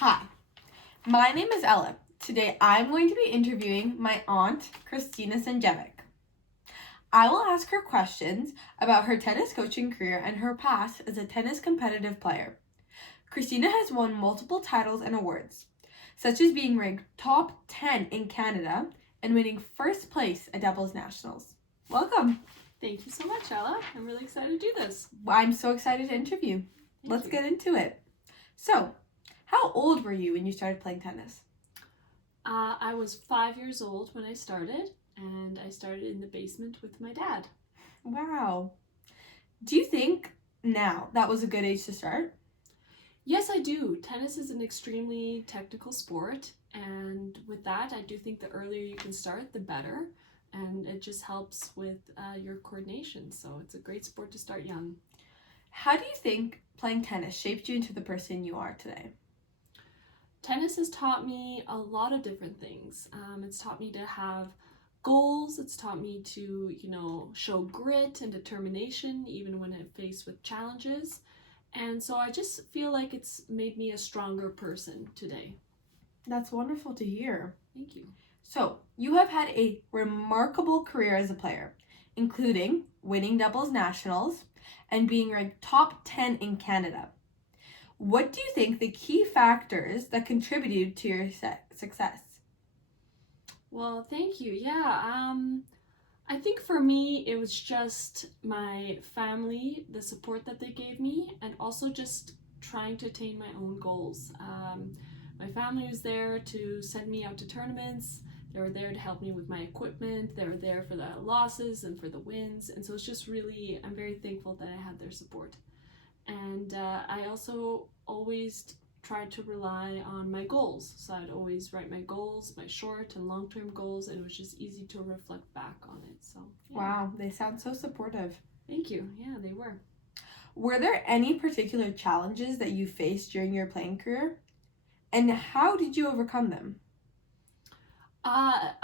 Hi, my name is Ella. Today I'm going to be interviewing my aunt, Christina Sanjevic. I will ask her questions about her tennis coaching career and her past as a tennis competitive player. Christina has won multiple titles and awards, such as being ranked top 10 in Canada and winning first place at Doubles Nationals. Welcome. Thank you so much, Ella. I'm really excited to do this. I'm so excited to interview. Let's get into it. So, how old were you when you started playing tennis? I was 5 years old when I started, and I started in the basement with my dad. Wow. Do you think now that was a good age to start? Yes, I do. Tennis is an extremely technical sport, and with that, I do think the earlier you can start, the better. And it just helps with your coordination. So it's a great sport to start young. How do you think playing tennis shaped you into the person you are today? Tennis has taught me a lot of different things. It's taught me to have goals. It's taught me to, show grit and determination even when I'm faced with challenges. And so I just feel like it's made me a stronger person today. That's wonderful to hear. Thank you. So, you have had a remarkable career as a player, including winning doubles nationals and being ranked top 10 in Canada. What do you think the key factors that contributed to your success? Well, thank you. Yeah, I think for me, it was just my family, the support that they gave me, and also just trying to attain my own goals. My family was there to send me out to tournaments. They were there to help me with my equipment. They were there for the losses and for the wins. And so it's just really, I'm very thankful that I had their support. And I also always tried to rely on my goals. So I'd always write my goals, my short and long-term goals, and it was just easy to reflect back on it. So yeah. Wow, they sound so supportive. Thank you. Yeah, they were. Were there any particular challenges that you faced during your playing career? And how did you overcome them? I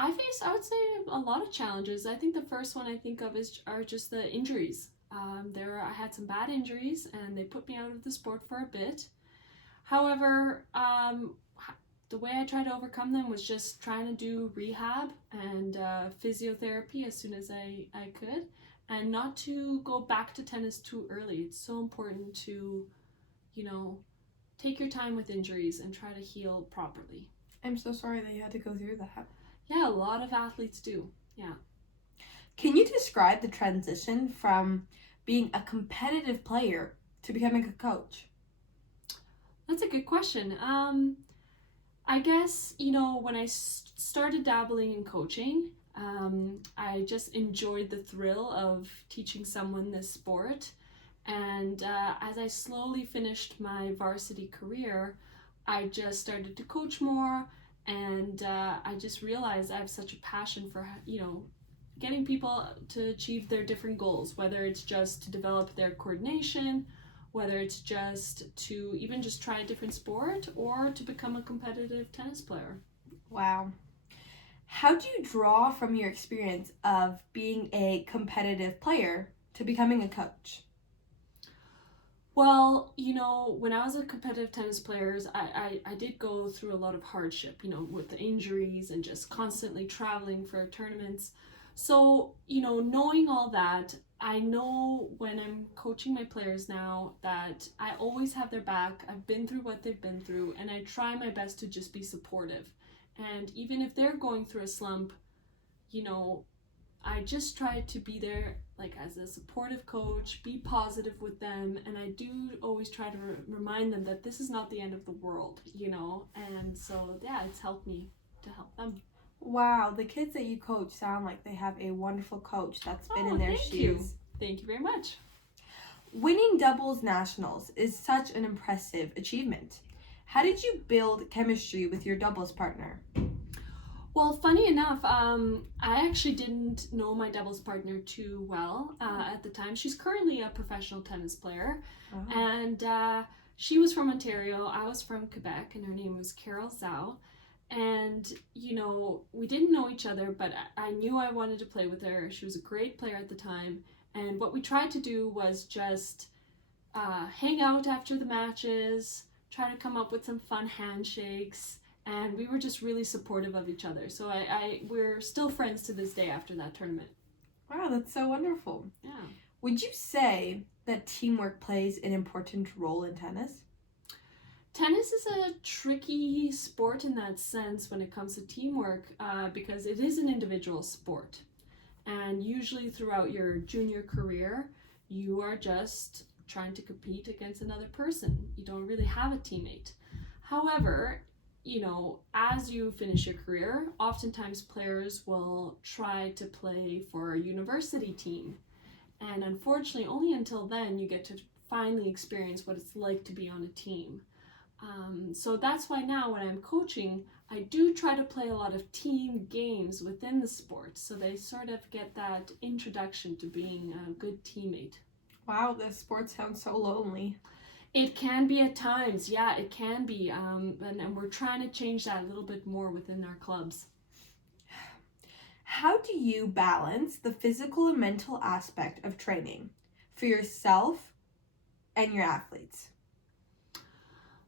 would say, a lot of challenges. I think the first one I think of are just the injuries. I had some bad injuries, and they put me out of the sport for a bit. However, the way I tried to overcome them was just trying to do rehab and physiotherapy as soon as I could, and not to go back to tennis too early. It's so important to, take your time with injuries and try to heal properly. I'm so sorry that you had to go through that. Yeah, a lot of athletes do. Yeah. Can you describe the transition from being a competitive player to becoming a coach? That's a good question. I guess, when I started dabbling in coaching, I just enjoyed the thrill of teaching someone this sport. And as I slowly finished my varsity career, I just started to coach more. And I just realized I have such a passion for, getting people to achieve their different goals, whether it's just to develop their coordination, whether it's just to even just try a different sport or to become a competitive tennis player. Wow. How do you draw from your experience of being a competitive player to becoming a coach? Well, when I was a competitive tennis player, I did go through a lot of hardship, with the injuries and just constantly traveling for tournaments. So, knowing all that, I know when I'm coaching my players now that I always have their back. I've been through what they've been through, and I try my best to just be supportive. And even if they're going through a slump, you know, I just try to be there like as a supportive coach, be positive with them, and I do always try to remind them that this is not the end of the world, and so yeah, it's helped me to help them. Wow, the kids that you coach sound like they have a wonderful coach that's been in their Thank shoes. you. Thank you very much. Winning doubles nationals is such an impressive achievement. How did you build chemistry with your doubles partner? Well, funny enough, I actually didn't know my doubles partner too well at the time. She's currently a professional tennis player, and she was from Ontario. I was from Quebec, and her name was Carol Zhao. And, we didn't know each other, but I knew I wanted to play with her. She was a great player at the time. And what we tried to do was just hang out after the matches, try to come up with some fun handshakes, and we were just really supportive of each other. So we're still friends to this day after that tournament. Wow, that's so wonderful. Yeah. Would you say that teamwork plays an important role in tennis? Tennis is a tricky sport in that sense when it comes to teamwork, because it is an individual sport. And usually throughout your junior career, you are just trying to compete against another person. You don't really have a teammate. However, as you finish your career, oftentimes players will try to play for a university team. And unfortunately, only until then you get to finally experience what it's like to be on a team. So that's why now when I'm coaching, I do try to play a lot of team games within the sport, so they sort of get that introduction to being a good teammate. Wow, this sport sounds so lonely. It can be at times, yeah, it can be, and we're trying to change that a little bit more within our clubs. How do you balance the physical and mental aspect of training for yourself and your athletes?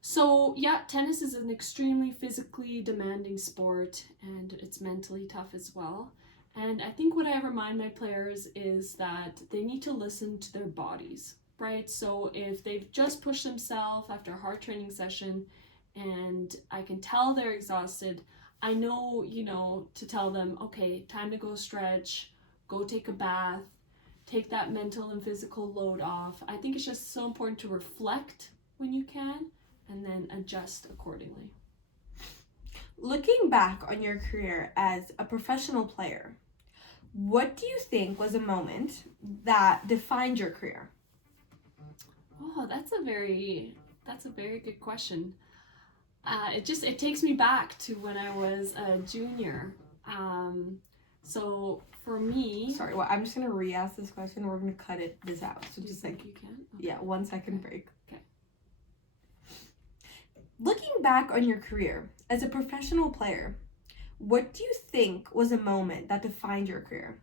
So yeah, tennis is an extremely physically demanding sport, and it's mentally tough as well. And I think what I remind my players is that they need to listen to their bodies, right? So if they've just pushed themselves after a hard training session and I can tell they're exhausted, I know, to tell them, okay, time to go stretch, go take a bath, take that mental and physical load off. I think it's just so important to reflect when you can, and then adjust accordingly. Looking back on your career as a professional player, what do you think was a moment that defined your career? Oh, that's a very good question. It takes me back to when I was a junior. So for me, Sorry, well, I'm just gonna re-ask this question. We're gonna cut this out. So just like, you can. yeah, 1 second break. Okay. Looking back on your career as a professional player, what do you think was a moment that defined your career?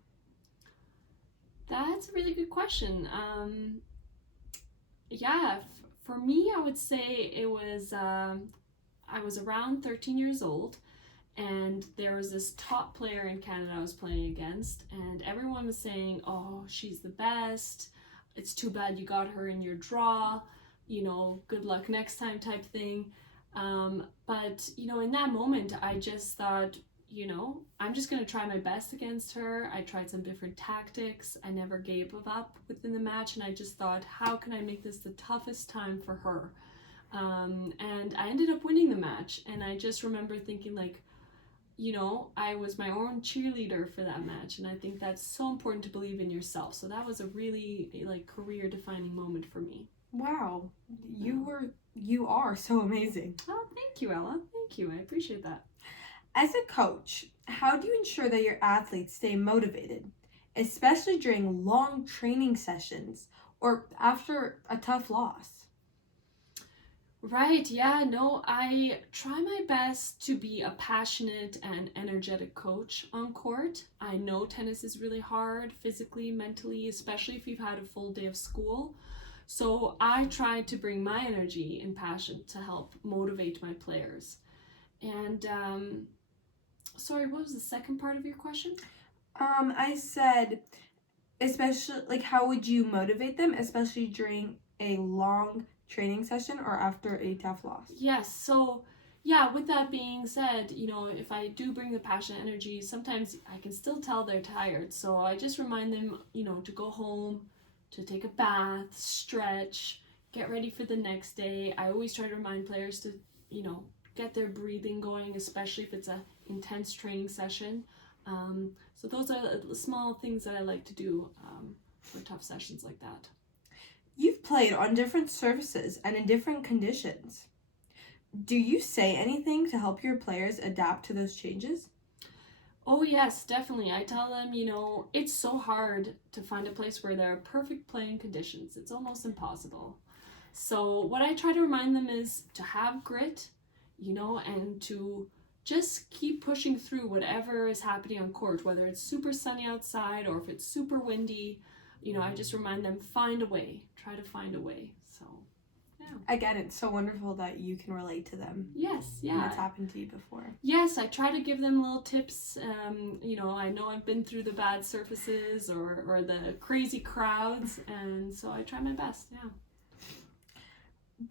That's a really good question. For me, I would say it was, I was around 13 years old, and there was this top player in Canada I was playing against, and everyone was saying, oh, she's the best. It's too bad you got her in your draw. Good luck next time type thing. But in that moment, I just thought, I'm just going to try my best against her. I tried some different tactics. I never gave up within the match, and I just thought, how can I make this the toughest time for her? And I ended up winning the match, and I just remember thinking, like, I was my own cheerleader for that match, and I think that's so important to believe in yourself. So that was a really career defining moment for me. Wow, you are so amazing. Oh, thank you, Ella. Thank you. I appreciate that. As a coach, how do you ensure that your athletes stay motivated, especially during long training sessions or after a tough loss? Right, yeah, no, I try my best to be a passionate and energetic coach on court. I know tennis is really hard physically, mentally, especially if you've had a full day of school. So I try to bring my energy and passion to help motivate my players. And sorry, what was the second part of your question? I said, especially, how would you motivate them, especially during a long training session or after a tough loss? Yes, so yeah, with that being said, if I do bring the passion and energy, sometimes I can still tell they're tired. So I just remind them, to go home, to take a bath, stretch, get ready for the next day. I always try to remind players to, get their breathing going, especially if it's an intense training session. So those are small things that I like to do for tough sessions like that. You've played on different surfaces and in different conditions. Do you say anything to help your players adapt to those changes? Oh yes, definitely. I tell them, it's so hard to find a place where there are perfect playing conditions. It's almost impossible. So what I try to remind them is to have grit, and to just keep pushing through whatever is happening on court, whether it's super sunny outside or if it's super windy. I just remind them, find a way, try to find a way. So Again, it's so wonderful that you can relate to them. Yes, And yeah. it's happened to you before. Yes, I try to give them little tips. I know I've been through the bad surfaces or the crazy crowds, and so I try my best, yeah.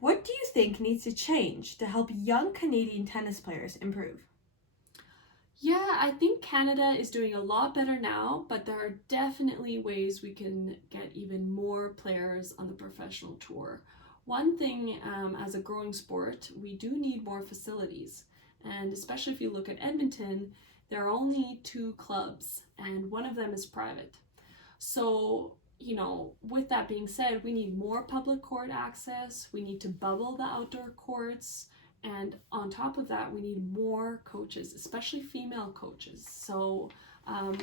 What do you think needs to change to help young Canadian tennis players improve? Yeah, I think Canada is doing a lot better now, but there are definitely ways we can get even more players on the professional tour. One thing, as a growing sport, we do need more facilities. And especially if you look at Edmonton, there are only 2 clubs, and one of them is private. So, with that being said, we need more public court access, we need to bubble the outdoor courts, and on top of that, we need more coaches, especially female coaches. So,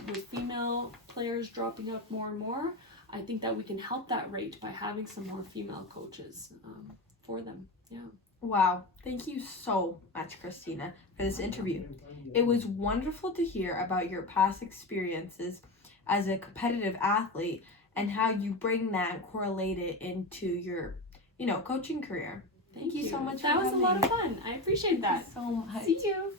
with female players dropping out more and more, I think that we can help that rate by having some more female coaches for them. Yeah. Wow, thank you so much, Christina, for this interview. It was wonderful to hear about your past experiences as a competitive athlete and how you bring that correlated into your, coaching career. Thank you so much. That was a lot of fun. I appreciate that. So much. See you.